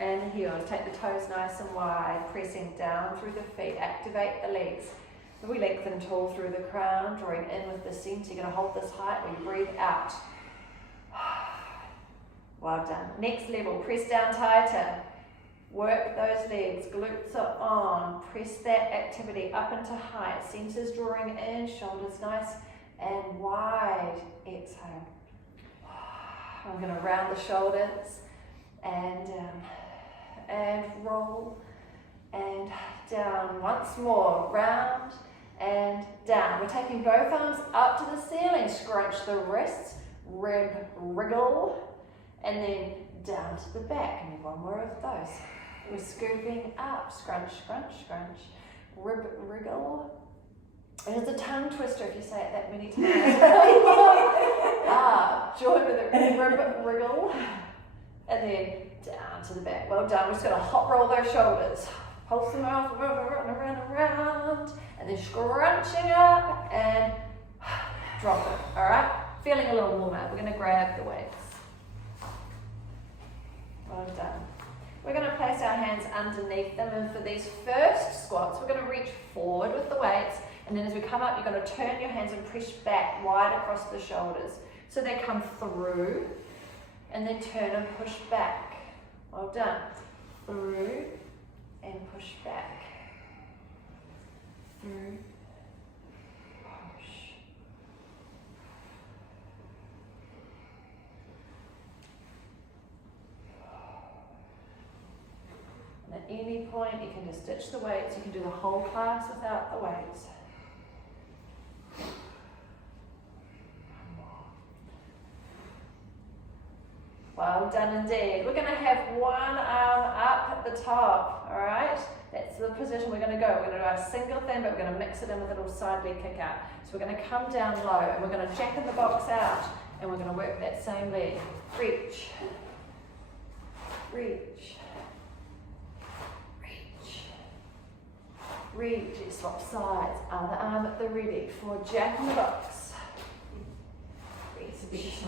and the heels. Take the toes nice and wide, pressing down through the feet. Activate the legs. We lengthen tall through the crown, drawing in with the center. You're going to hold this height when you breathe out. Well done. Next level, press down tighter. Work those legs, glutes are on. Press that activity up into height. Centers drawing in, shoulders nice and wide. Exhale. I'm going to round the shoulders and down. And roll and down. Once more, round and down. We're taking both arms up to the ceiling. Scrunch the wrists, wriggle, and then down to the back. And one more of those. We're scooping up. Scrunch, scrunch, scrunch. Wriggle. It is a tongue twister if you say it that many times. Join with it. Wriggle. And then down to the back. Well done. We're just going to hot roll those shoulders. Pulse them out, around, and then scrunching up and drop it. All right? Feeling a little warmer. We're going to grab the weights. Well done. We're going to place our hands underneath them, and for these first squats, we're going to reach forward with the weights, and then as we come up, you're going to turn your hands and push back wide across the shoulders. So they come through, and then turn and push back. Well done. Through and push back. Through, push. And at any point, you can just ditch the weights. You can do the whole class without the weights. Well done indeed. We're going to have one arm up at the top, all right? That's the position we're going to go. We're going to do our single thing, but we're going to mix it in with a little side leg kick out. So we're going to come down low, and we're going to jack in the box out, and we're going to work that same leg. Reach, reach, reach, reach. You swap sides. Other arm at the ready for jack in the box. Reach.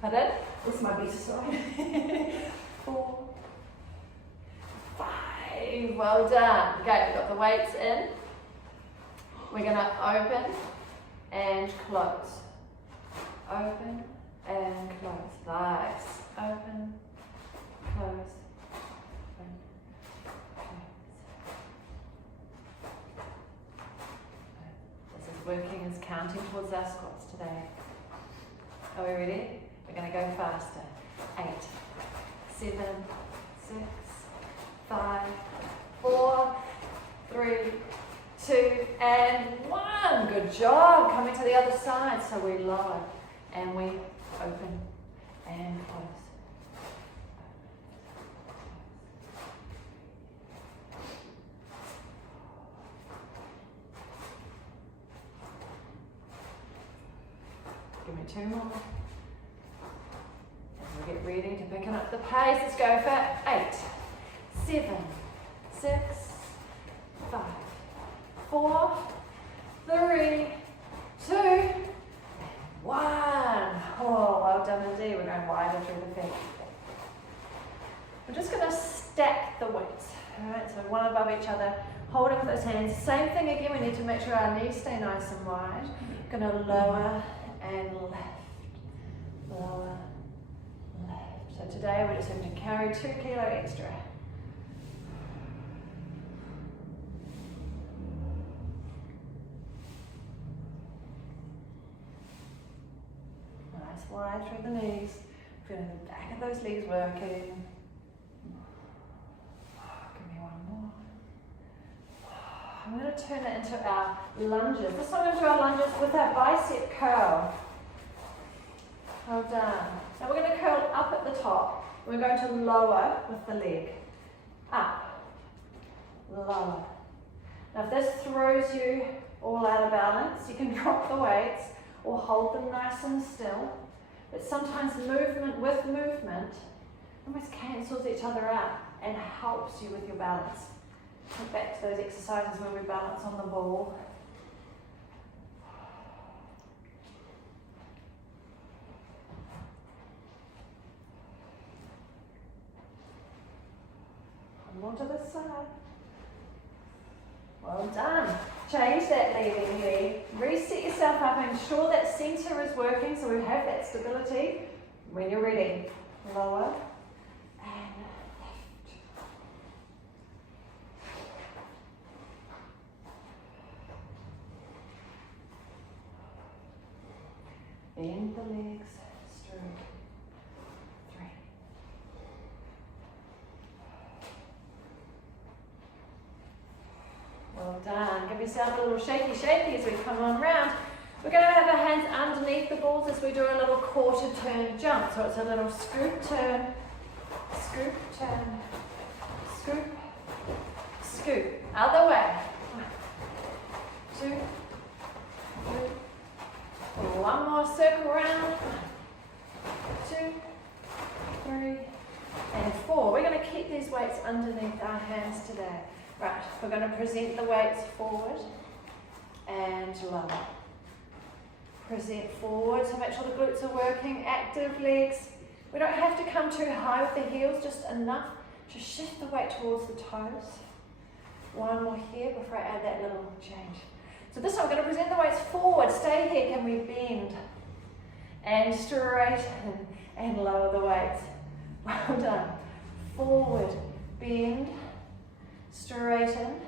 Pardon? This is my beta side. 4, 5. Well done. Okay, we've got the weights in. We're going to open and close. Open and close. Nice. Open, close, open, close. This is working as counting towards our squats today. Are we ready? We're going to go faster. 8, 7, 6, 5, 4, 3, 2, and 1. Good job. Coming to the other side. So we lower and we open and close. Give me 2 more. And we'll get ready to pick up the pace. Let's go for 8, 7, 6, 5, 4, 3, 2, and 1. Oh, well done indeed. We're going wider through the feet. We're just going to stack the weights. Alright, so one above each other, holding with those hands. Same thing again, we need to make sure our knees stay nice and wide. Going to lower and left, lower, left. So today we're just going to carry 2 kilo extra. Nice wide through the knees. Feeling the back of those legs working. Give me 1 more. I'm going to turn it into our lunges. This time we're going to do our lunges with our bicep curl. Well done. Now we're going to curl up at the top. We're going to lower with the leg. Up, lower. Now if this throws you all out of balance, you can drop the weights or hold them nice and still. But sometimes movement with movement almost cancels each other out and helps you with your balance. Think back to those exercises where we balance on the ball. Come on to this side. Well done. Change that leading leg. Reset yourself up. Ensure that center is working so we have that stability. When you're ready, lower and lift. Bend the legs, stroke. 3. Well done. Give yourself a little shaky as we come on round. We're going to have our hands underneath the balls as we do a little quarter turn jump. So it's a little scoop, turn, scoop, turn, scoop, scoop. Other way. 1, 2, 3. One more circle round. 1, 2, 3, and 4. We're going to keep these weights underneath our hands today. Right, we're going to present the weights forward and lower. Present forward, so make sure the glutes are working. Active legs. We don't have to come too high with the heels, just enough to shift the weight towards the toes. One more here before I add that little change. So this one, we're going to present the weights forward. Stay here. Can we bend? And straighten and lower the weights. Well done. Forward, bend, straighten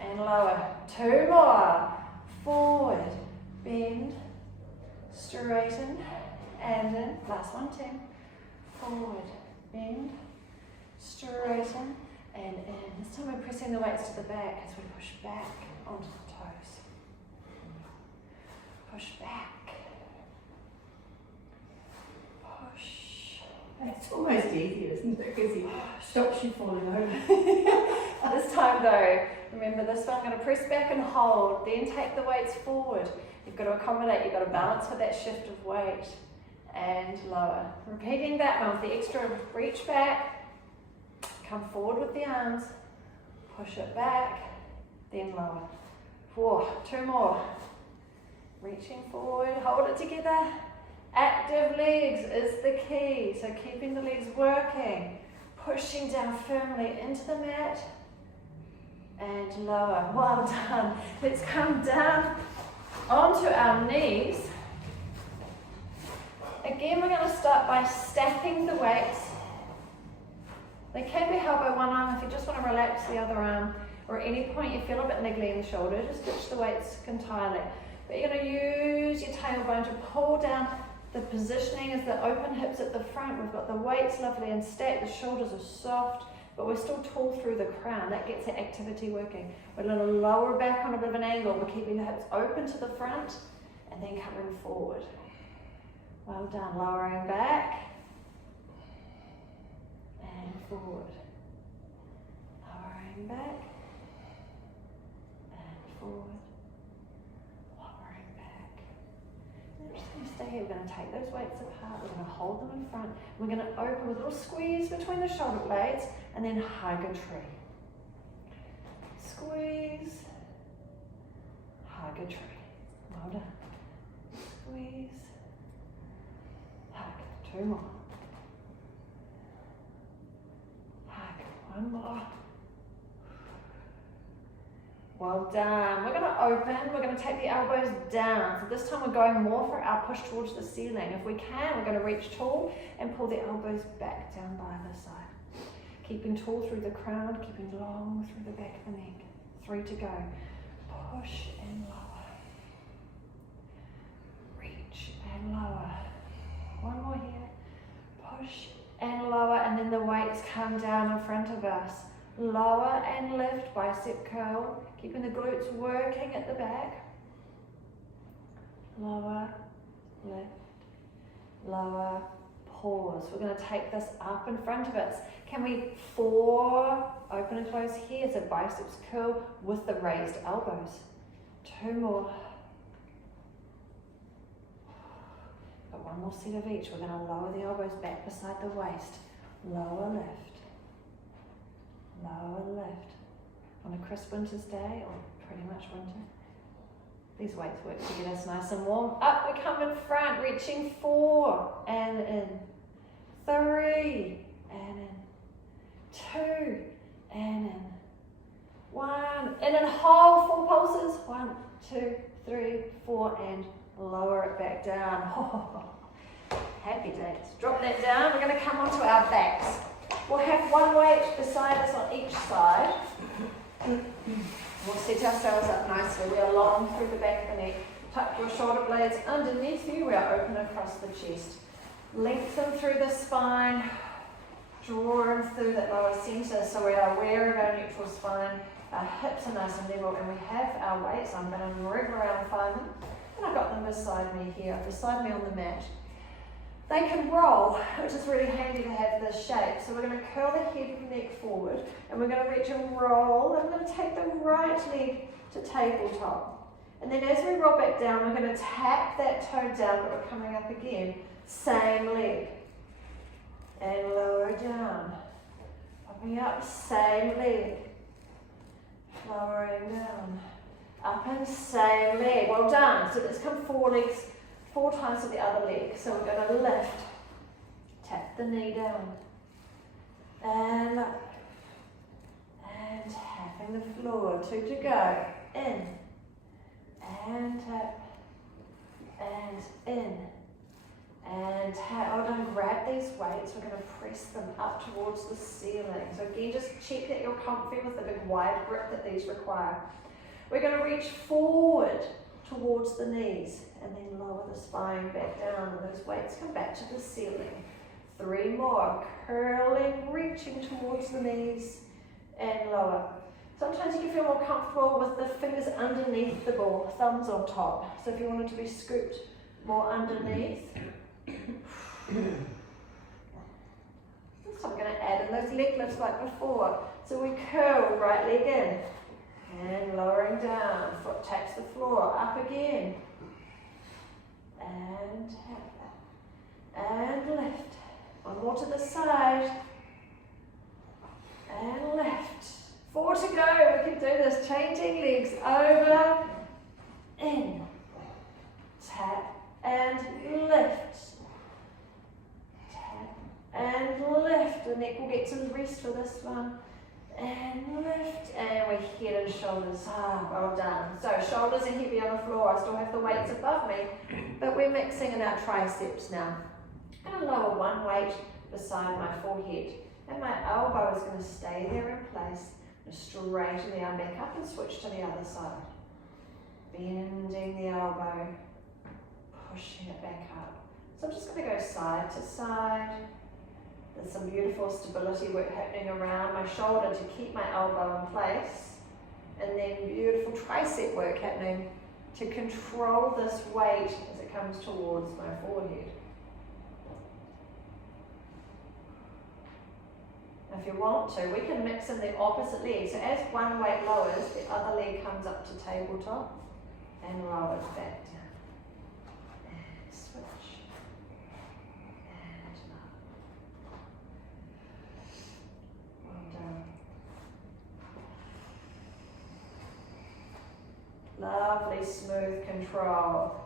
and lower. 2 more. Forward, bend, straighten and in. Last one, 10. Forward, bend, straighten and in. This time we're pressing the weights to the back as we push back onto the toes. Push back. Push. It's almost easier, isn't it? Because it stops you falling over. This time though, remember this one, I'm going to press back and hold, then take the weights forward. You've got to accommodate, you've got to balance with that shift of weight and lower. Repeating that one with the extra reach back, come forward with the arms, push it back, then lower. 4, 2 more. Reaching forward, hold it together. Active legs is the key, so keeping the legs working, pushing down firmly into the mat and lower. Well done. Let's come down onto our knees. Again, we're going to start by stacking the weights. They can be held by one arm if you just want to relax the other arm, or at any point you feel a bit niggly in the shoulder, just ditch the weights entirely. But you're going to use your tailbone to pull down. The positioning is the open hips at the front. We've got the weights lovely and stacked. The shoulders are soft, but we're still tall through the crown. That gets the activity working. We're a little lower back on a bit of an angle. We're keeping the hips open to the front and then coming forward. Well done. Lowering back and forward. Lowering back and forward. Stay here. We're going to take those weights apart, we're going to hold them in front, we're going to open with a little squeeze between the shoulder blades and then hug a tree. Squeeze, hug a tree. Well done. Squeeze, hug. 2 more. Hug. 1 more. Well done. We're going to open, we're going to take the elbows down. So this time we're going more for our push towards the ceiling. If we can, we're going to reach tall and pull the elbows back down by the side. Keeping tall through the crown, keeping long through the back of the neck. 3 to go. Push and lower. Reach and lower. 1 more here. Push and lower, and then the weights come down in front of us. Lower and lift, bicep curl, keeping the glutes working at the back. Lower, lift, lower, pause. We're going to take this up in front of us. Can we 4, open and close here, so biceps curl with the raised elbows. 2 more. Got 1 more set of each. We're going to lower the elbows back beside the waist. Lower, lift. Lower, lift. On a crisp winter's day, or pretty much winter, these weights work to get us nice and warm. Up we come in front, reaching 4 and in. 3 and in. 2 and in. One, in and hold, 4 pulses. 1, 2, 3, 4, and lower it back down. Happy days. Drop that down. We're going to come onto our backs. We'll have one weight beside us on each side. We'll set ourselves up nicely. We are long through the back of the neck. Tuck your shoulder blades underneath you. We are open across the chest. Lengthen through the spine. Draw through that lower centre so we are aware of our neutral spine. Our hips are nice and level, and we have our weights. I'm going to move around 5 minutes. And I've got them beside me here, beside me on the mat. They can roll, which is really handy to have this shape. So we're going to curl the head and neck forward, and we're going to reach and roll. I'm going to take the right leg to tabletop. And then as we roll back down, we're going to tap that toe down, but we're coming up again. Same leg. And lower down. Popping up, same leg. Lowering down. Up and same leg. Well done. So let's come 4 legs, 4 times to the other leg. So we're going to lift. Tap the knee down. And up. And tapping the floor. 2 to go. In. And tap. And in. And tap. Well done. Grab these weights. We're going to press them up towards the ceiling. So again, just check that you're comfy with the big wide grip that these require. We're going to reach forward towards the knees and then lower the spine back down. And those weights come back to the ceiling. 3 more. Curling, reaching towards the knees and lower. Sometimes you can feel more comfortable with the fingers underneath the ball, thumbs on top. So if you want it to be scooped more underneath. So I'm going to add in those leg lifts like before. So we curl, right leg in. And lowering down, foot taps the floor, up again. And tap. And lift. One more to the side. And lift. 4 to go, we can do this. Changing legs, over, in. Tap and lift. Tap and lift. The neck will get some rest for this one. And lift, and we head and shoulders. Well done. So shoulders are heavy on the floor. I still have the weights above me, but we're mixing in our triceps now. I'm going to lower one weight beside my forehead, and my elbow is going to stay there in place. I'm going to straighten the arm back up and switch to the other side. Bending the elbow, pushing it back up. So I'm just going to go side to side. There's some beautiful stability work happening around my shoulder to keep my elbow in place. And then beautiful tricep work happening to control this weight as it comes towards my forehead. If you want to, we can mix in the opposite leg. So as one weight lowers, the other leg comes up to tabletop and lowers back down. And switch. And up. Lovely smooth control.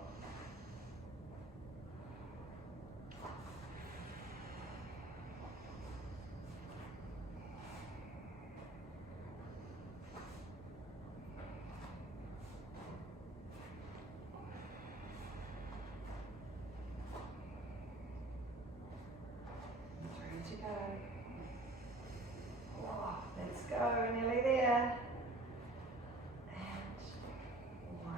To go. Oh, let's go, nearly there. And 1.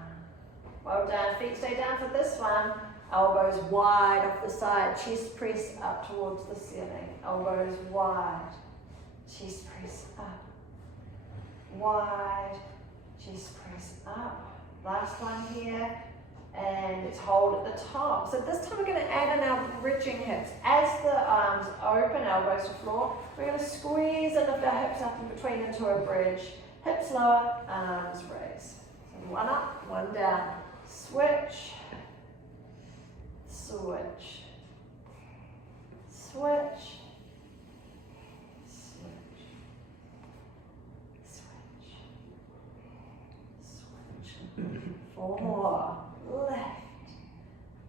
Well done. Feet stay down for this one. Elbows wide off the side. Chest press up towards the ceiling. Elbows wide. Chest press up. Wide. Chest press up. Last one here. And let's hold at the top. So this time we're going to add in our bridging hips. As the arms open, elbows to floor, we're going to squeeze and lift our hips up in between into a bridge. Hips lower, arms raise. So 1 up, 1 down. Switch. Switch. Switch. Switch. Switch. Switch. 4 more. Left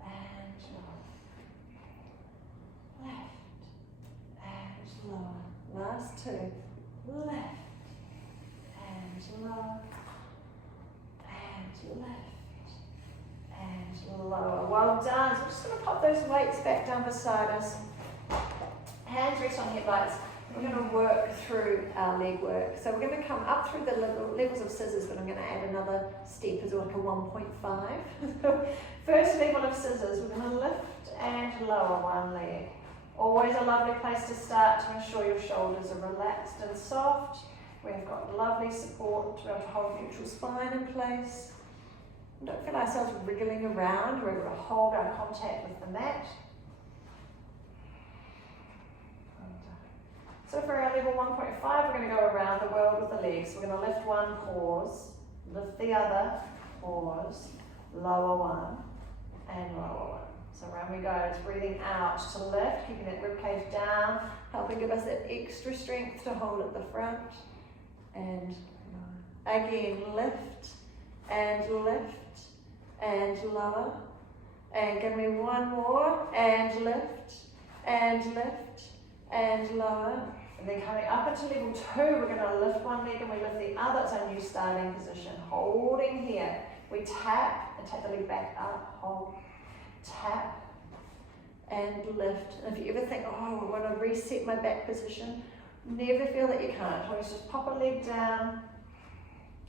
and lower. Left and lower. Last 2. Left and lower, and lift, and lower. Well done. So we're just going to pop those weights back down beside us. Hands rest on hip lights. We're going to work through our leg work. So we're going to come up through the levels of scissors, but I'm going to add another step as like a 1.5. First level of scissors, we're going to lift and lower one leg. Always a lovely place to start to ensure your shoulders are relaxed and soft. We've got lovely support to be able to hold neutral spine in place. Don't feel ourselves wriggling around. We're able to hold our contact with the mat. So for our level 1.5, we're going to go around the world with the legs. We're going to lift one, pause, lift the other, pause, lower one, and lower one. So around we go. It's breathing out to lift, keeping that ribcage down, helping give us that extra strength to hold at the front. And again, lift, and lower. And give me one more, and lift, and lower. And then coming up into level 2, we're going to lift one leg and we lift the other. It's our new starting position. Holding here. We tap and take the leg back up. Hold. Tap and lift. And if you ever think, oh, I want to reset my back position, never feel that you can't. Always just pop a leg down.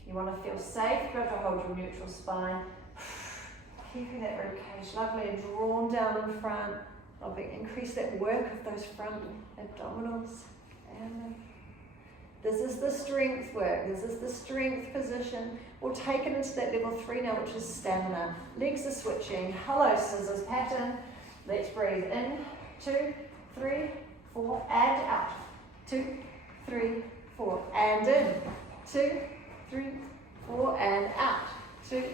You want to feel safe. Be able to hold your neutral spine. Keeping that ribcage lovely and drawn down in front. Increase that work of those front abdominals. And this is the strength work. This is the strength position. We'll take it into that level 3 now, which is stamina. Legs are switching. Hello, scissors pattern. Let's breathe in. 2, 3, 4, and out. 2, 3, 4, and in. 2, 3, 4, and out. 2,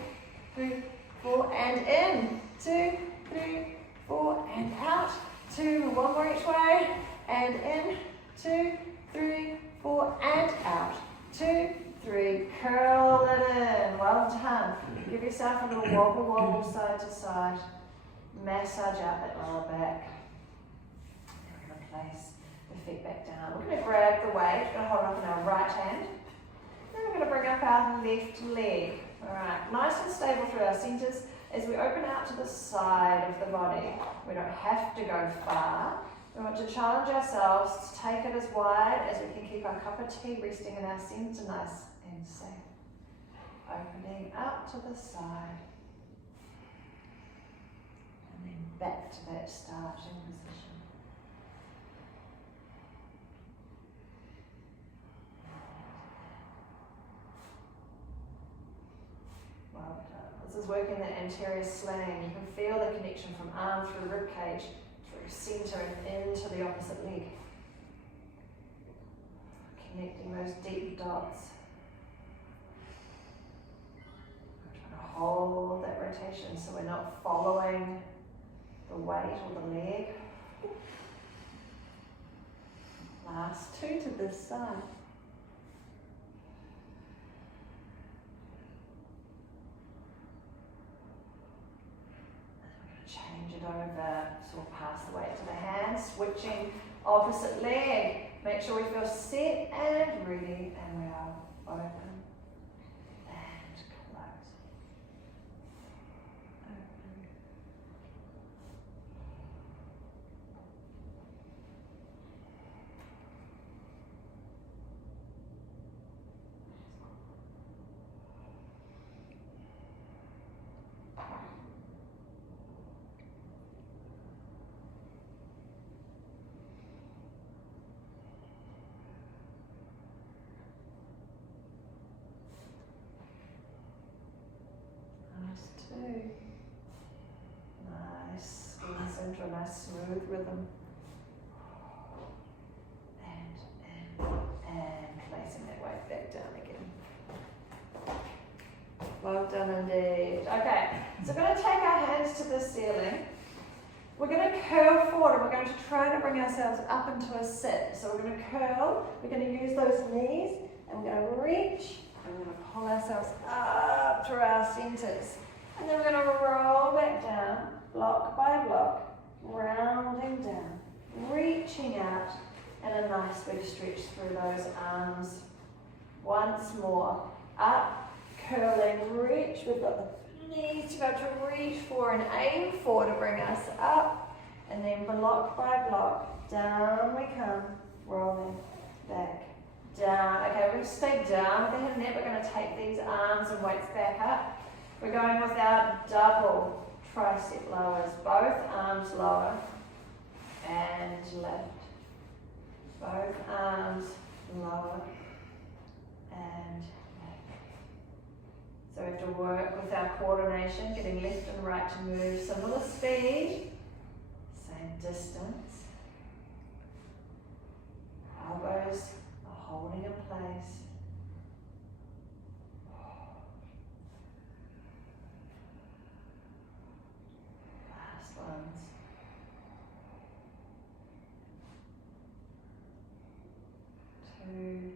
3, 4, and in. 2, 3, 4, and out. 2, one more each way, and in. 2, 3, 4, and out. 2, 3, curl it in. Well done. Give yourself a little wobble side to side. Massage out that lower back. We're going to place the feet back down. We're going to grab the weight. We're going to hold it up in our right hand. Then we're going to bring up our left leg. Alright, nice and stable through our centers. As we open out to the side of the body, we don't have to go far. We want to challenge ourselves to take it as wide as we can keep our cup of tea resting in our center nice and safe. Opening out to the side. And then back to that starting position. Well done. This is working the anterior sling. You can feel the connection from arm through ribcage, through centre and into the opposite leg. Connecting those deep dots. We're trying to hold that rotation so we're not following the weight or the leg. Last 2 to this side. Change it over, so we'll pass the weight to the hands, switching opposite leg. Make sure we feel set and ready, and we are open and close. Open. Nice, squeeze into a nice smooth rhythm. And placing that weight back down again. Well done indeed. Okay, so we're going to take our hands to the ceiling. We're going to curl forward and we're going to try to bring ourselves up into a sit. So we're going to curl, we're going to use those knees, and we're going to reach, and we're going to pull ourselves up through our centers. And then we're going to roll back down, block by block, rounding down, reaching out, and a nice big stretch through those arms. Once more, up, curling, reach. We've got the knees to go to reach for and aim for to bring us up. And then block by block, down we come, rolling back, down. Okay, we're going to stay down with the head and neck. We're going to take these arms and weights back up. We're going with our double tricep lowers, both arms lower and lift. Both arms lower and lift. So we have to work with our coordination, getting left and right to move similar speed, same distance. Elbows are holding in place. Last ones. 2 and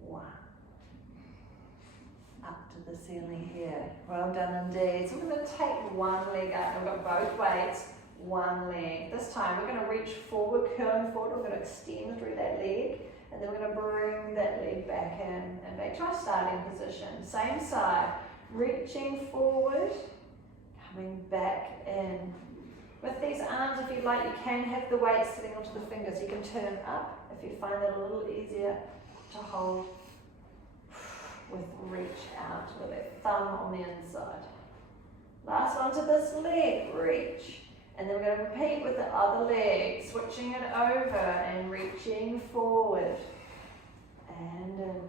1. Up to the ceiling here. Well done indeed. So we're going to take one leg up. We've got both weights, one leg. This time we're going to reach forward, curling forward. We're going to extend through that leg. And then we're going to bring that leg back in and back to our starting position. Same side. Reaching forward, coming back in. With these arms, if you like, you can have the weight sitting onto the fingers. You can turn up if you find that a little easier to hold with reach out with that thumb on the inside. Last one to this leg, reach. And then we're going to repeat with the other leg, switching it over and reaching forward. And in.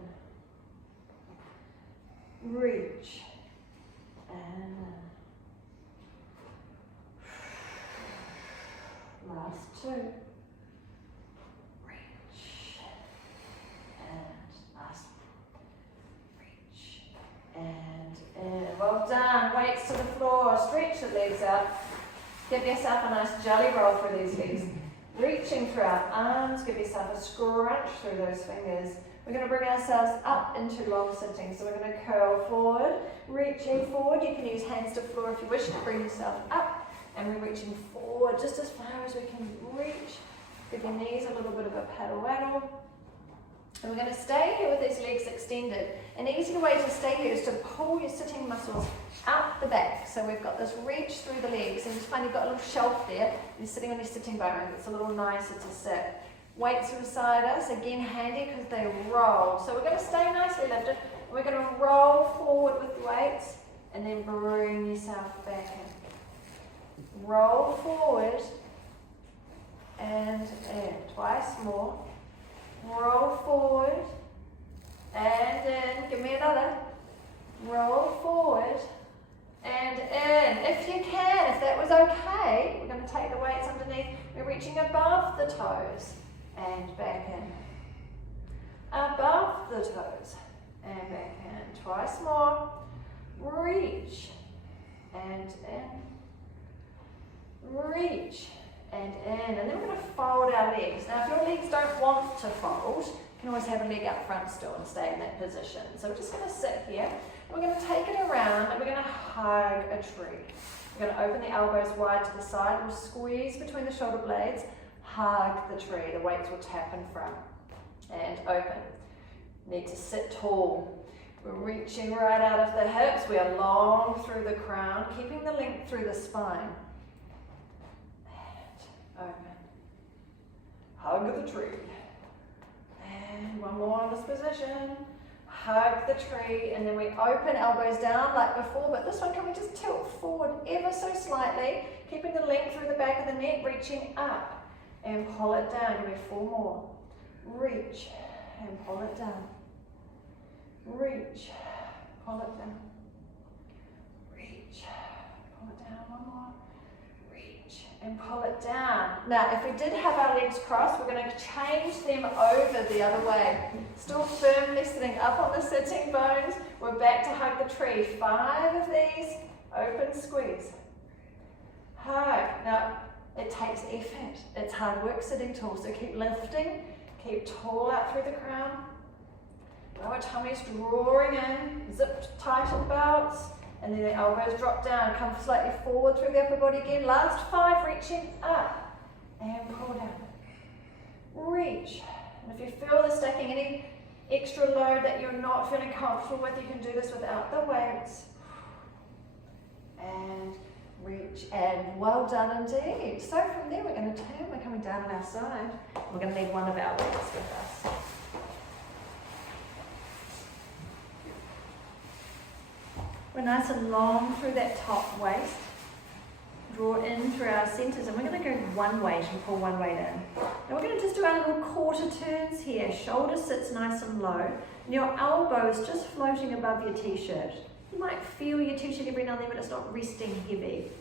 Reach. And in. Last 2. Reach. And last. Reach. And in. Well done. Weights to the floor. Stretch the legs out. Give yourself a nice jelly roll through these legs. Reaching through our arms. Give yourself a scrunch through those fingers. We're going to bring ourselves up into long sitting. So we're going to curl forward. Reaching forward. You can use hands to floor if you wish to bring yourself up. And we're reaching forward just as far as we can reach. Give your knees a little bit of a paddle waddle. And we're going to stay here with these legs extended. An easy way to stay here is to pull your sitting muscles out the back. So we've got this reach through the legs. And just find you've got a little shelf there. You're sitting on your sitting bone. It's a little nicer to sit. Weights beside us. Again, handy because they roll. So we're going to stay nicely lifted. We're going to roll forward with the weights. And then bring yourself back in. Roll forward and in. Twice more. Roll forward and in. Give me another. Roll forward and in. If you can, if that was okay, we're going to take the weights underneath. We're reaching above the toes and back in. Above the toes and back in. Twice more. Reach and in. Reach and in. And then we're going to fold our legs. Now, if your legs don't want to fold, you can always have a leg up front still and stay in that position. So we're just going to sit here. And we're going to take it around and we're going to hug a tree. We're going to open the elbows wide to the side. We'll squeeze between the shoulder blades. Hug the tree. The weights will tap in front and open. Need to sit tall. We're reaching right out of the hips. We are long through the crown, keeping the length through the spine. Open. Hug the tree. And one more in this position. Hug the tree. And then we open elbows down like before. But this one, can we just tilt forward ever so slightly, keeping the length through the back of the neck, reaching up. And pull it down. Give me 4 more. Reach. And pull it down. Reach. Pull it down. Reach. Pull it down. One more. And pull it down. Now, if we did have our legs crossed, we're going to change them over the other way. Still firmly sitting up on the sitting bones. We're back to hug the tree. 5 of these. Open, squeeze. Hug. Now, it takes effort. It's hard work sitting tall, so keep lifting. Keep tall out through the crown. Lower tummy's drawing in. Zip tight in belts. And then the elbows drop down, come slightly forward through the upper body again. Last 5, reaching up and pull down. Reach feel the sticking, any extra load that you're not feeling comfortable with, you can do this without the weights. And reach, and well done indeed. So from there we're going to turn, we're coming down on our side. We're going to need one of our legs with us. We're nice and long through that top waist. Draw in through our centres, and we're going to go one weight and pull one weight in. Now we're going to just do our little quarter turns here. Shoulder sits nice and low, and your elbow is just floating above your t-shirt. You might feel your t-shirt every now and then, but it's not resting heavy.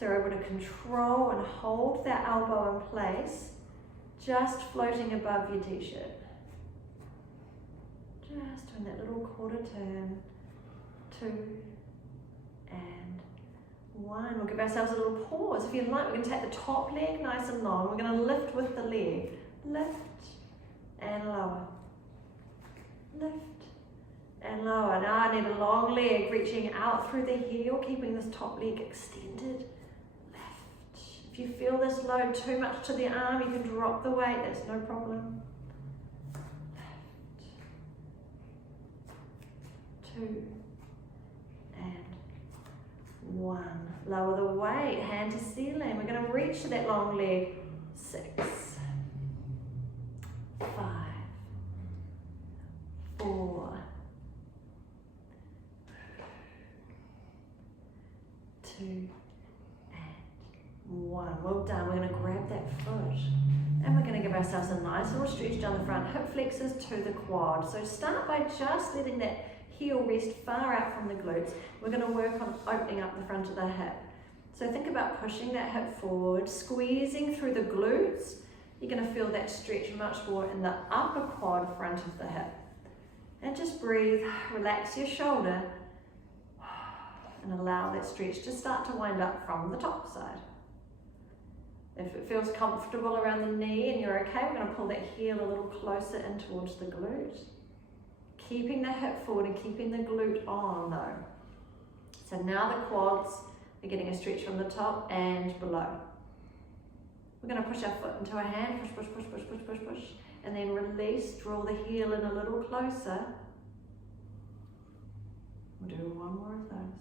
So we're able to control and hold that elbow in place, just floating above your t-shirt. Just doing that little quarter turn, 2, and 1. We'll give ourselves a little pause. If you like, we're going to take the top leg nice and long. We're going to lift with the leg. Lift and lower. Lift and lower. Now I need a long leg reaching out through the heel, keeping this top leg extended. Lift. If you feel this load too much to the arm, you can drop the weight. That's no problem. Lift. 2 and 1. Lower the weight, hand to ceiling. We're going to reach to that long leg. 6, 5, 4, 2, and 1. Well done. We're going to grab that foot, and we're going to give ourselves a nice little stretch down the front, hip flexors to the quad. So start by just letting that heel rest far out from the glutes. We're going to work on opening up the front of the hip. So think about pushing that hip forward, squeezing through the glutes. You're going to feel that stretch much more in the upper quad front of the hip. And just breathe, relax your shoulder, and allow that stretch to start to wind up from the top side. If it feels comfortable around the knee and you're okay, we're going to pull that heel a little closer in towards the glute. Keeping the hip forward and keeping the glute on though. So now the quads are getting a stretch from the top and below. We're going to push our foot into a hand, push, push, push, push, push, push, push, and then release, draw the heel in a little closer. We'll do one more of those.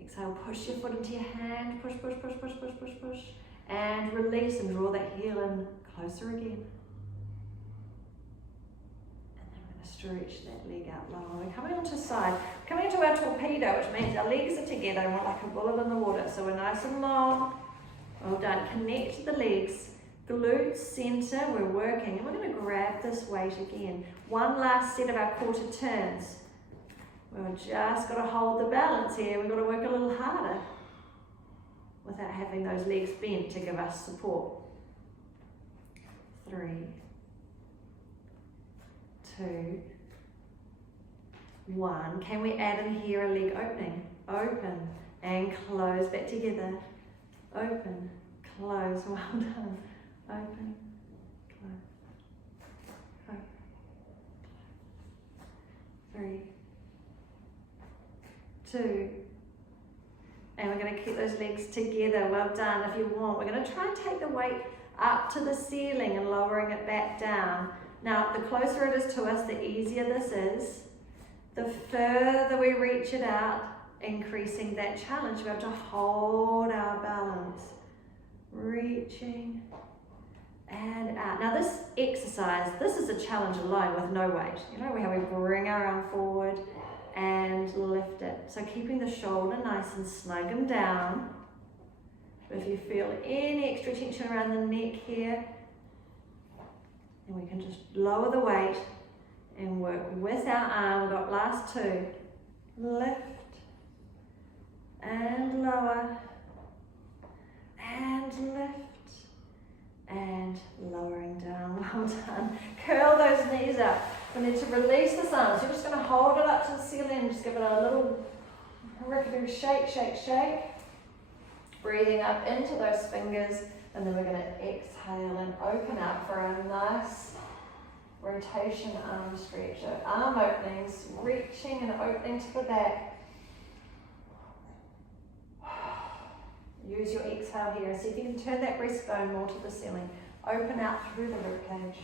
Exhale, push your foot into your hand, push, push, push, push, push, push, push, and release and draw that heel in closer again. Stretch that leg out lower. We're coming onto side, coming into our torpedo, which means our legs are together and we're like a bullet in the water. So we're nice and long. Well done. Connect the legs, glutes, center. We're working, and we're going to grab this weight again. One last set of our quarter turns. We've just got to hold the balance here. We've got to work a little harder without having those legs bent to give us support. 3, 2, 1. Can we add in here a leg opening? Open and close back together. Open, close. Well done. Open, close. Open. 3, 2. And we're going to keep those legs together. Well done. If you want, we're going to try and take the weight up to the ceiling and lowering it back down. Now, the closer it is to us, the easier this is. The further we reach it out, increasing that challenge. We have to hold our balance. Reaching and out. Now this exercise, this is a challenge alone with no weight. You know how we bring our arm forward and lift it. So keeping the shoulder nice and snug and down. If you feel any extra tension around the neck here, and we can just lower the weight and work with our arm. We've got last 2. Lift and lower and lift and lowering down. Well done. Curl those knees up. We need to release this arm. So you're just going to hold it up to the ceiling and just give it a little shake, shake, shake. Breathing up into those fingers. And then we're going to exhale and open up for a nice rotation arm stretch. So arm openings, reaching and opening to the back. Use your exhale here. See if you can turn that breastbone more to the ceiling. Open out through the ribcage.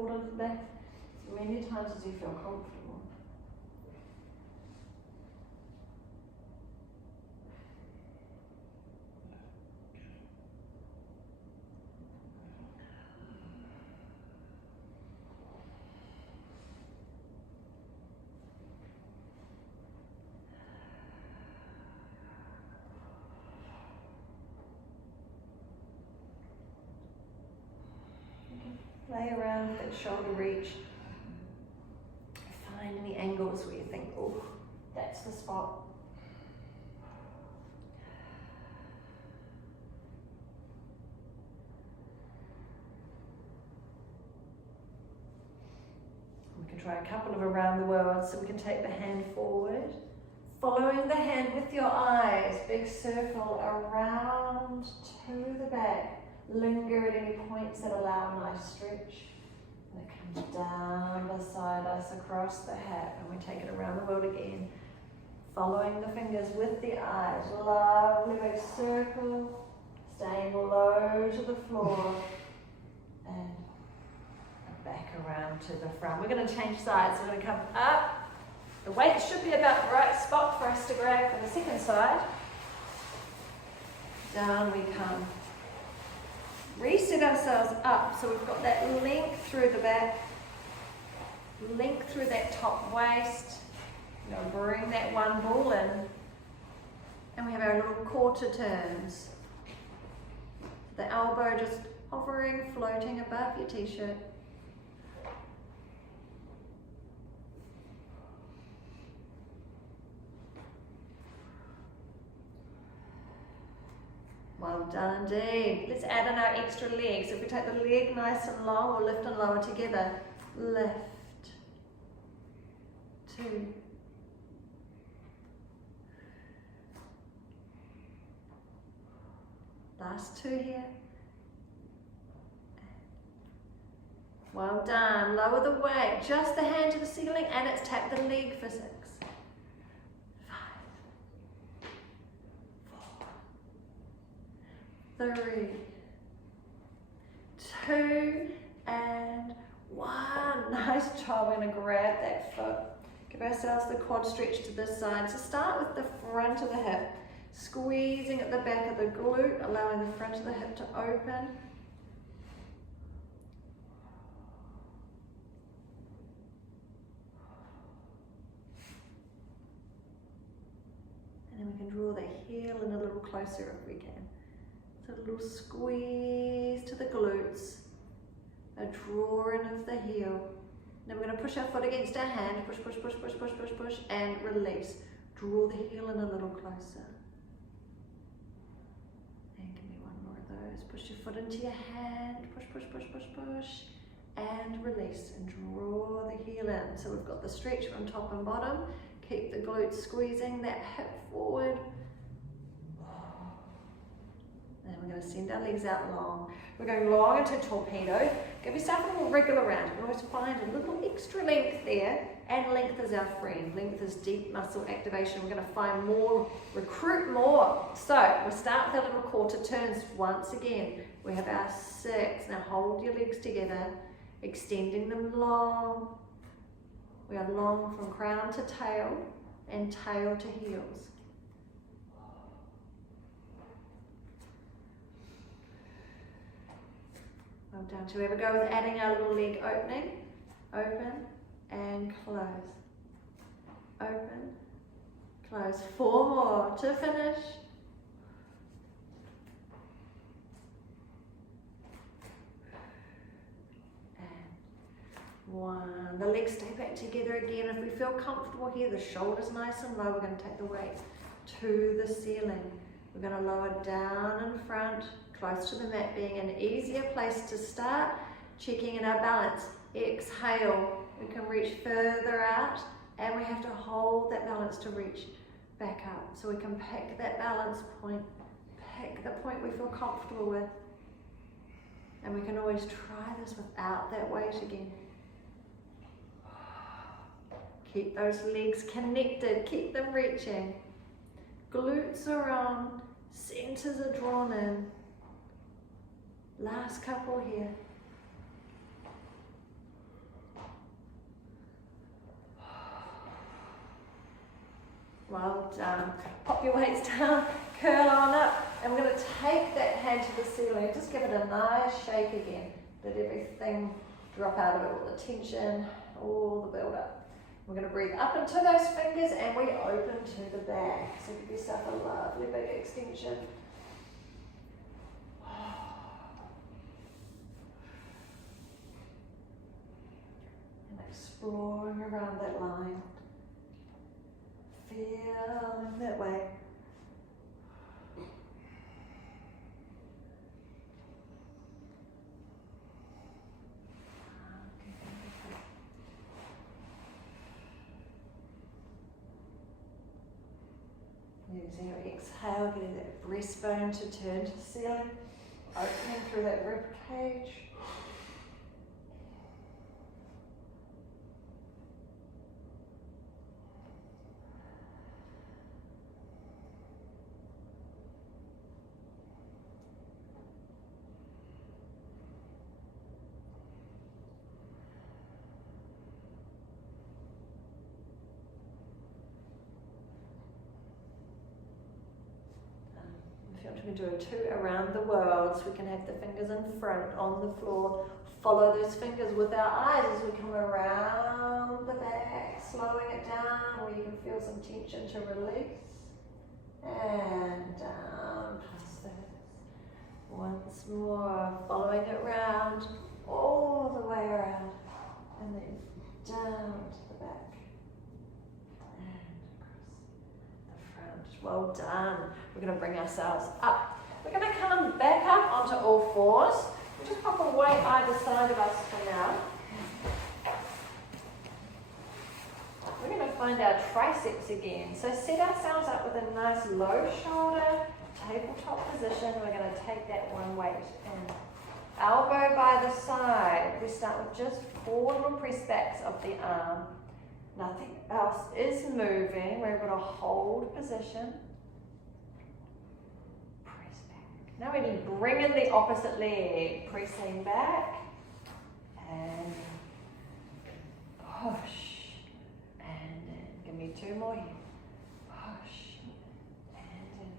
forward and back as many times as you feel comfortable. Play around with that shoulder reach. Find any angles where you think, oh, that's the spot. We can try a couple of around the world, so we can take the hand forward. Following the hand with your eyes, big circle around to the back. Linger at any points that allow a nice stretch. And it comes down beside us across the hip, and we take it around the world again. Following the fingers with the eyes. Lovely big circle. Staying low to the floor. And back around to the front. We're going to change sides. We're going to come up. The weight should be about the right spot for us to grab for the second side. Down we come. Reset ourselves up, so we've got that length through the back, length through that top waist. You know, bring that one ball in, and we have our little quarter turns. The elbow just hovering, floating above your t-shirt. Well done indeed. Let's add in our extra leg. So if we take the leg nice and long, we'll lift and lower together. Lift. 2. Last 2 here. Well done. Lower the weight. Just the hand to the ceiling, and it's tap the leg for 6. 3, 2, and 1. Nice job. We're going to grab that foot. Give ourselves the quad stretch to this side. So start with the front of the hip, squeezing at the back of the glute, allowing the front of the hip to open. And then we can draw the heel in a little closer if we can. A little squeeze to the glutes, a drawing of the heel. Then we're going to push our foot against our hand, push, push, push, push, push, push, push, and release. Draw the heel in a little closer. And give me one more of those. Push your foot into your hand, push, push, push, push, push, and release, and draw the heel in. So we've got the stretch from top and bottom. Keep the glutes squeezing, that hip forward. And we're going to send our legs out long. We're going long into torpedo. Give yourself a little wriggle around. You can always find a little extra length there. And length is our friend. Length is deep muscle activation. We're going to find more, recruit more. So we'll start with our little quarter turns once again. We have our 6. Now hold your legs together, extending them long. We are long from crown to tail and tail to heels. Well done. Shall we ever go with adding our little leg opening? Open and close. Open, close. 4 more to finish. And 1. The legs stay back together again. If we feel comfortable here, the shoulders nice and low, we're going to take the weight to the ceiling. We're going to lower down in front, close to the mat, being an easier place to start. Checking in our balance. Exhale, we can reach further out, and we have to hold that balance to reach back up. So we can pick that balance point, pick the point we feel comfortable with. And we can always try this without that weight again. Keep those legs connected, keep them reaching. Glutes are on, centers are drawn in. Last couple here. Well done. Pop your weights down, curl on up, and we're going to take that hand to the ceiling. Just give it a nice shake again. Let everything drop out of it, all the tension, all the build up. We're going to breathe up into those fingers and we open to the back. So give yourself a lovely big extension. And exploring around that line. Feeling that way. Using your exhale, getting that breastbone to turn to the ceiling, opening through that rib cage. If you want to do a 2 around the world, so we can have the fingers in front on the floor. Follow those fingers with our eyes as we come around the back, slowing it down where you can feel some tension to release. And down past that. Once more, following it round, all the way around. And then down to the back. Well done. We're going to bring ourselves up. We're going to come back up onto all fours. We'll just pop a weight either side of us for now. We're going to find our triceps again. So set ourselves up with a nice low shoulder, tabletop position. We're going to take that one weight in. Elbow by the side. We start with just 4 little press backs of the arm. Nothing else is moving. We're going to hold position. Press back. Now we need to bring in the opposite leg. Pressing back. And push. And then give me 2 more here. Push. And then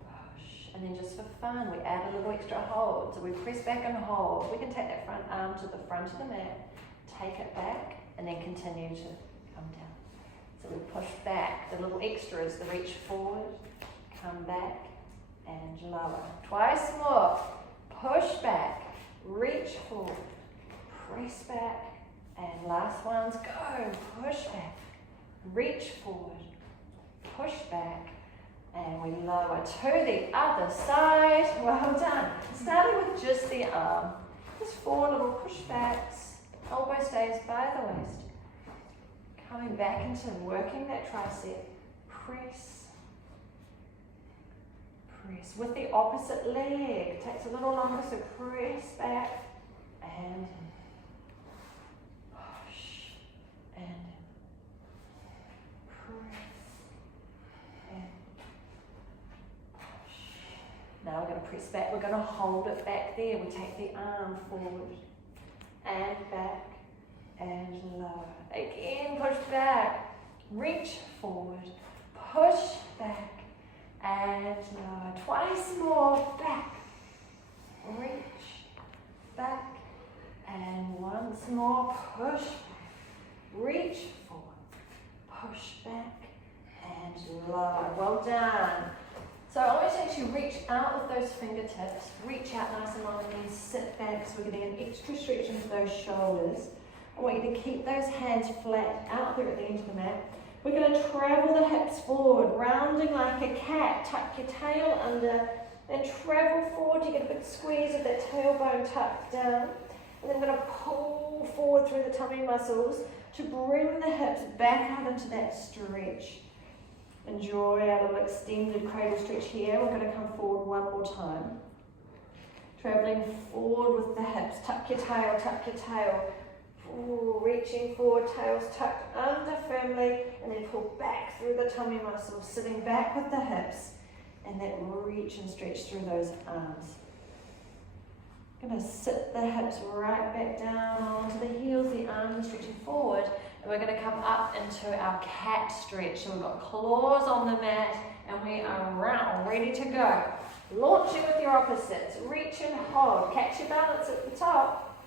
push. And then just for fun, we add a little extra hold. So we press back and hold. We can take that front arm to the front of the mat. Take it back. And then continue to come down. So we push back, the little extras, the reach forward, come back, and lower. Twice more. Push back, reach forward, press back, and last one's go. Push back, reach forward, push back, and we lower to the other side. Well done. Starting with just the arm. Just 4 little push backs. Elbow stays by the waist. Coming back into working that tricep. Press. Press. With the opposite leg. Takes a little longer, so press back. And push. And press. And push. Now we're going to press back. We're going to hold it back there. We take the arm forward. And back, and lower. Again, push back, reach forward, push back, and lower. Twice more, back, reach, back, and once more, push back, reach forward, push back, and lower. Well done. So I want you to reach out with those fingertips, reach out nice and long, and then sit back so we're getting an extra stretch into those shoulders. I want you to keep those hands flat out there at the end of the mat. We're going to travel the hips forward, rounding like a cat. Tuck your tail under, then travel forward. You get a big squeeze of that tailbone tucked down. And then we're going to pull forward through the tummy muscles to bring the hips back out into that stretch. Enjoy our little extended cradle stretch here. We're going to come forward one more time. Traveling forward with the hips. Tuck your tail, tuck your tail. Ooh, reaching forward, tails tucked under firmly, and then pull back through the tummy muscles, sitting back with the hips, and that reach and stretch through those arms. Going to sit the hips right back down onto the heels, the arms stretching forward, And we're going to come up into our cat stretch. So we've got claws on the mat and we are round, ready to go. Launching with your opposites. Reach and hold. Catch your balance at the top.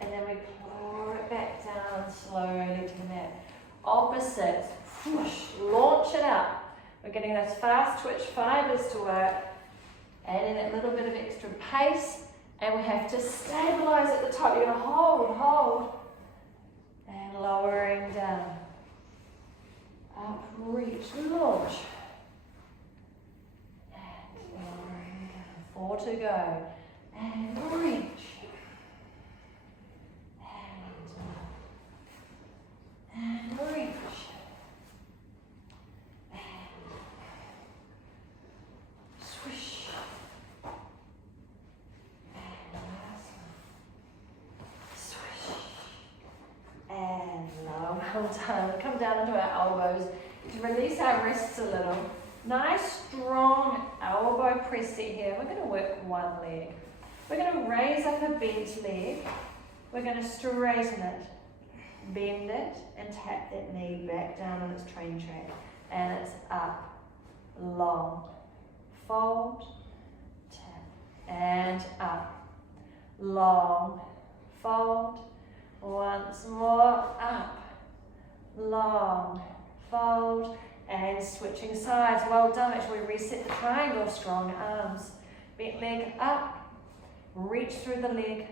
And then we claw it back down slowly to the mat. Opposites. Whoosh, launch it up. We're getting those fast twitch fibers to work. Adding that little bit of extra pace. And we have to stabilize at the top. You're going to hold. And lowering down. Up, reach, launch. And lowering down. 4 to go. And reach. And reach. And swish. And last one. Swish. And low. Well done. Come down into our elbows. To release our wrists a little. Nice strong elbow press set here. We're going to work one leg. We're going to raise up a bent leg. We're going to straighten it. Bend it and tap that knee back down on its train track. And it's up, long, fold, tap, and up, long, fold. Once more, up, long, fold, and switching sides. Well done. Make sure we reset the triangle. Strong arms. Bent leg up, reach through the leg,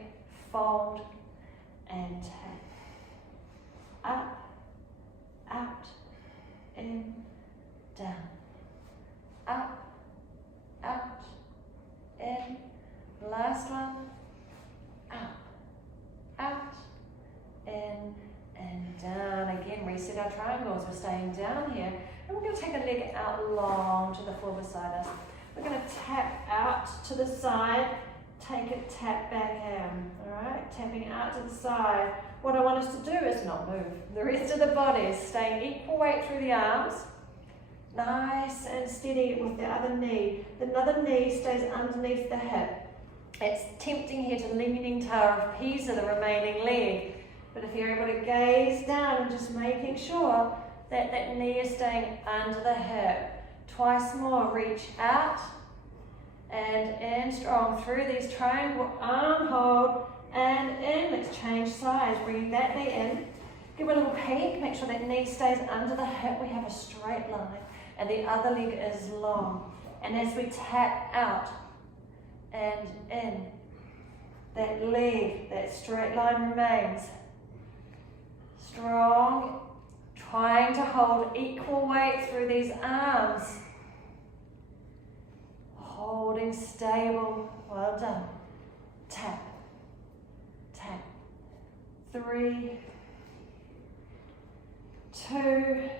fold, and tap. Up, out, in, down. Up, out, in. Last one. Up, out, in, and down. Again, reset our triangles. We're staying down here. And we're going to take a leg out long to the floor beside us. We're going to tap out to the side. Take it, tap back in. Alright, tapping out to the side. What I want us to do is not move. The rest of the body is staying equal weight through the arms. Nice and steady with the other knee. The other knee stays underneath the hip. It's tempting here to leaning Tower of Pisa, the remaining leg. But if you're able to gaze down and just making sure that that knee is staying under the hip. Twice more, reach out and in strong through these triangle arm hold. And in, let's change sides. Bring that knee in. Give a little peek. Make sure that knee stays under the hip. We have a straight line. And the other leg is long. And as we tap out and in, that leg, that straight line remains. Strong. Trying to hold equal weight through these arms. Holding stable. Well done. Tap. Tap. 3, 2,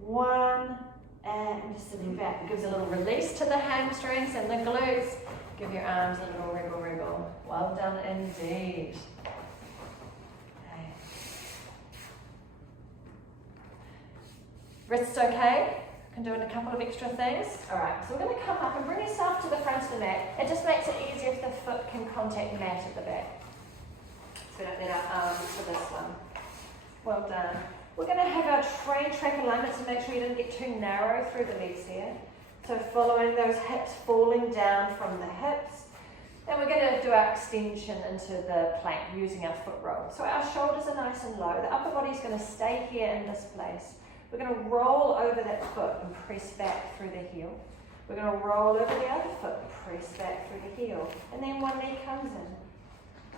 1, and just sitting back. It gives a little release to the hamstrings and the glutes. Give your arms a little wriggle, wriggle. Well done indeed. Okay. Wrists okay? Can do a couple of extra things. Alright, so we're going to come up and bring yourself to the front of the mat. It just makes it easier if the foot can contact the mat at the back. So we don't let our arms for this one. Well done. We're going to have our train track alignment, so make sure you didn't get too narrow through the legs here. So following those hips, falling down from the hips. Then we're going to do our extension into the plank using our foot roll. So our shoulders are nice and low. The upper body is going to stay here in this place. We're going to roll over that foot and press back through the heel. We're going to roll over the other foot and press back through the heel. And then one knee comes in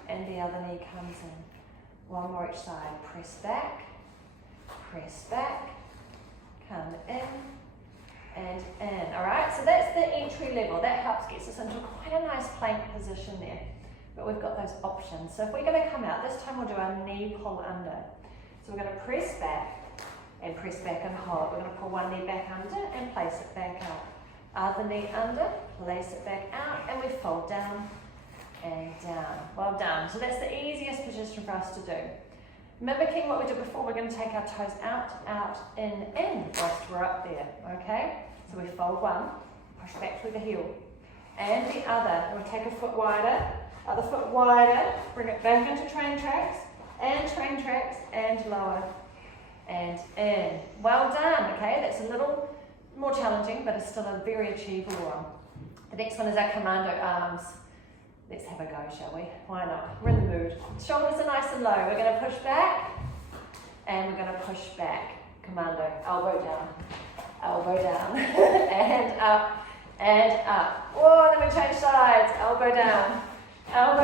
and the other knee comes in. One more each side. Press back, come in and in. Alright, so that's the entry level. That helps get us into quite a nice plank position there. But we've got those options. So if we're going to come out, this time we'll do our knee pull under. So we're going to press back and hold. We're going to pull one knee back under and place it back out. Other knee under, place it back out, and we fold down and down. Well done. So that's the easiest position for us to do. Mimicking what we did before, we're going to take our toes out, in, whilst we're up there, okay? So we fold one, push back through the heel, and the other. We'll take a foot wider, other foot wider, bring it back into train tracks, and train tracks, and lower, and in. Well done, okay? That's a little more challenging, but it's still a very achievable one. The next one is our commando arms. Let's have a go, shall we? Why not? We're in the mood. Shoulders are nice and low. We're going to push back, and we're going to push back. Commando, elbow down, and up, and up. Whoa, then we change sides. Elbow down, up,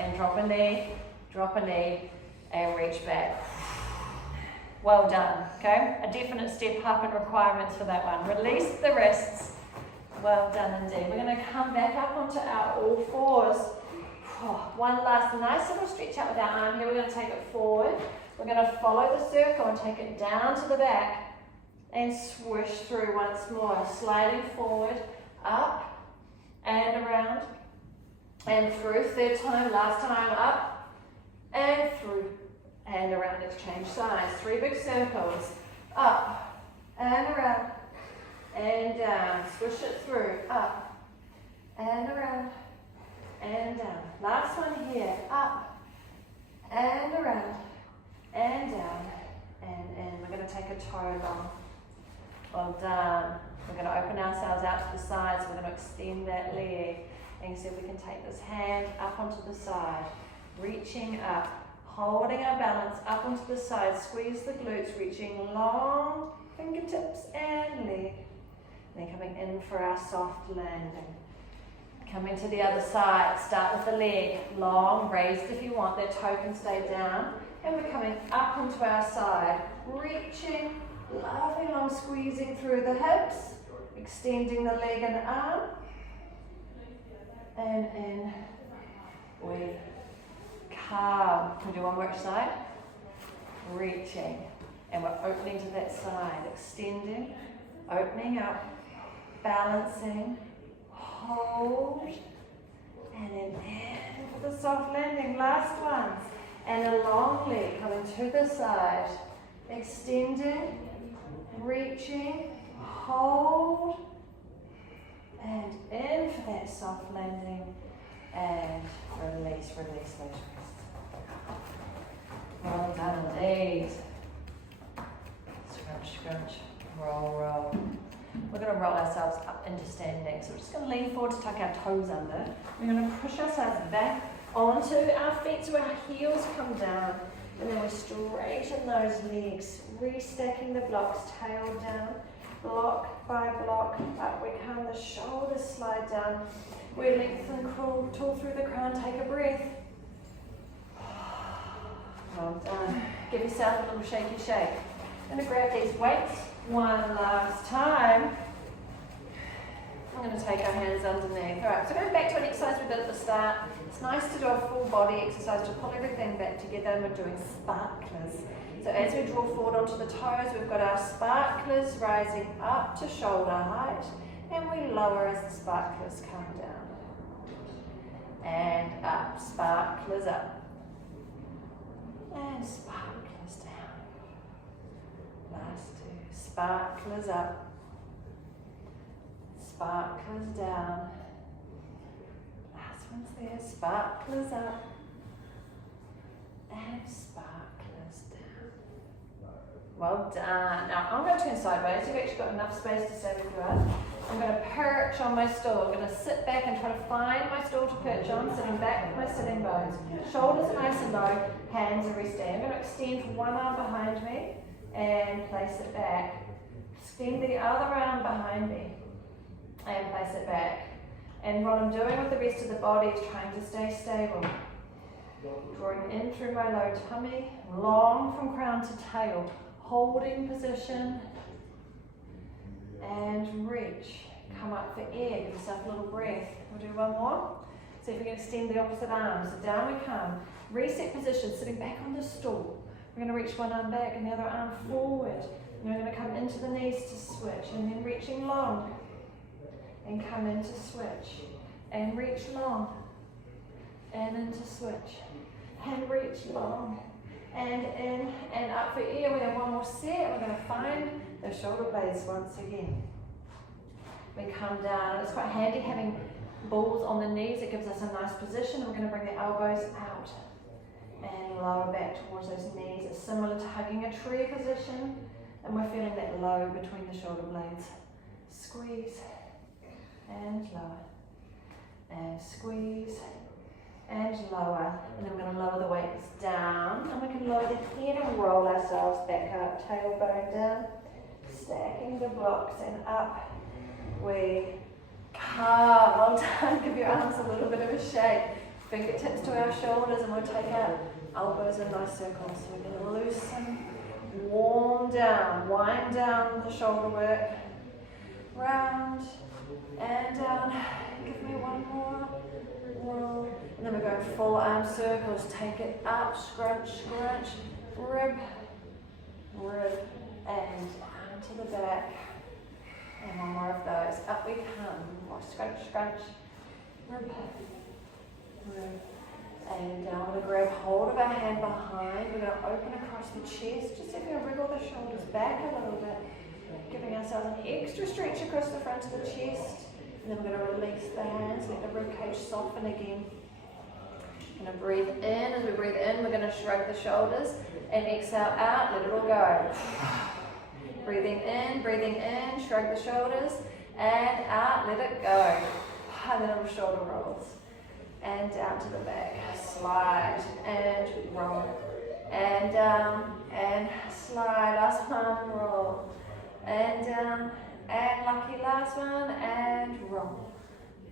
and drop a knee, and reach back. Well done, okay? A definite step up in requirements for that one. Release the wrists. Well done indeed. We're going to come back up onto our all fours. One last nice little stretch out with our arm here. We're going to take it forward. We're going to follow the circle and take it down to the back and swoosh through once more. Sliding forward, up and around and through. Third time, last time, up and through and around. Let's change sides. 3 big circles. Up and around and down. Swish it through. Up and around and down. Last one here. Up and around and down and in. We're going to take a toe long. Well done. We're going to open ourselves out to the sides. We're going to extend that leg. And see if we can take this hand up onto the side. Reaching up. Holding our balance up onto the side. Squeeze the glutes. Reaching long fingertips and leg. And then coming in for our soft landing. Coming to the other side. Start with the leg long, raised if you want. That toe can stay down. And we're coming up onto our side. Reaching, lovely long, squeezing through the hips. Extending the leg and arm. And in. We come. Can we do one more each side? Reaching. And we're opening to that side. Extending. Opening up. Balancing. Hold. And then in for the soft landing. Last ones. And a long leg coming to the side. Extending. Reaching. Hold. And in for that soft landing. And release, release, release. Well done indeed. Scrunch, scrunch, roll, roll. We're going to roll ourselves up into standing. So we're just going to lean forward to tuck our toes under. We're going to push ourselves back onto our feet so our heels come down. And then we straighten those legs, restacking the blocks, tail down, block by block, up we come, the shoulders slide down. We lengthen, crawl, tall through the crown, take a breath. Well done. Give yourself a little shaky shake. I'm going to grab these weights one last time. I'm going to take our hands underneath. Alright, so going back to an exercise we did at the start. It's nice to do a full body exercise to pull everything back together, and we're doing sparklers. So as we draw forward onto the toes, we've got our sparklers rising up to shoulder height, and we lower as the sparklers come down. And up, sparklers up. And sparklers down. Last 2, sparklers up. Sparklers down. Last one's there, sparklers up. And sparklers down. Well done. Now I'm going to turn sideways. You've actually got enough space to stay where you are. I'm going to perch on my stool. I'm going to sit back and try to find my stool to perch on, sitting back with my sitting bones. Shoulders are nice and low, hands are resting. I'm going to extend one arm behind me and place it back. Extend the other arm behind me and place it back. And what I'm doing with the rest of the body is trying to stay stable. Drawing in through my low tummy, long from crown to tail, holding position. And reach. Come up for air. Give yourself a little breath. We'll do one more. See if we can extend the opposite arm. So down we come. Reset position, sitting back on the stool. We're going to reach one arm back and the other arm forward. And we're going to come into the knees to switch. And then reaching long. And come into switch. And reach long. And into switch. And reach long. And in and up for air. We have one more set. We're going to find the shoulder blades once again. We come down. It's quite handy having Balls on the knees, it gives us a nice position. We're going to bring the elbows out and lower back towards those knees. It's similar to hugging a tree position, and we're feeling that low between the shoulder blades. Squeeze and lower, and squeeze and lower, and then we're going to lower the weights down, and we can lower the head and roll ourselves back up, tailbone down, stacking the blocks, and up we come. Well done. Give your arms a little bit of a shake, fingertips to our shoulders, and we'll take our elbows in nice circles. So we're going to loosen, warm down, wind down the shoulder work, round and down. Give me one more. Roll. And then we're going full arm circles. Take it up, scrunch, scrunch, rib, rib, and down to the back. And one more of those. Up we come. More scrunch, scrunch, rib, rib, and down. We're going to grab hold of our hand behind. We're going to open across the chest. Just if we wriggle the shoulders back a little bit, giving ourselves an extra stretch across the front of the chest. And then we're going to release the hands, let the ribcage soften again. We're going to breathe in. As we breathe in, we're going to shrug the shoulders, and exhale out, let it all go. Breathing in, shrug the shoulders, and out, let it go. And then little shoulder rolls. And down to the back. Slide and roll. And down and slide. Last one, roll. And down. And lucky last one, and roll,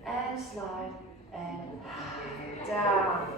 and slide, and down.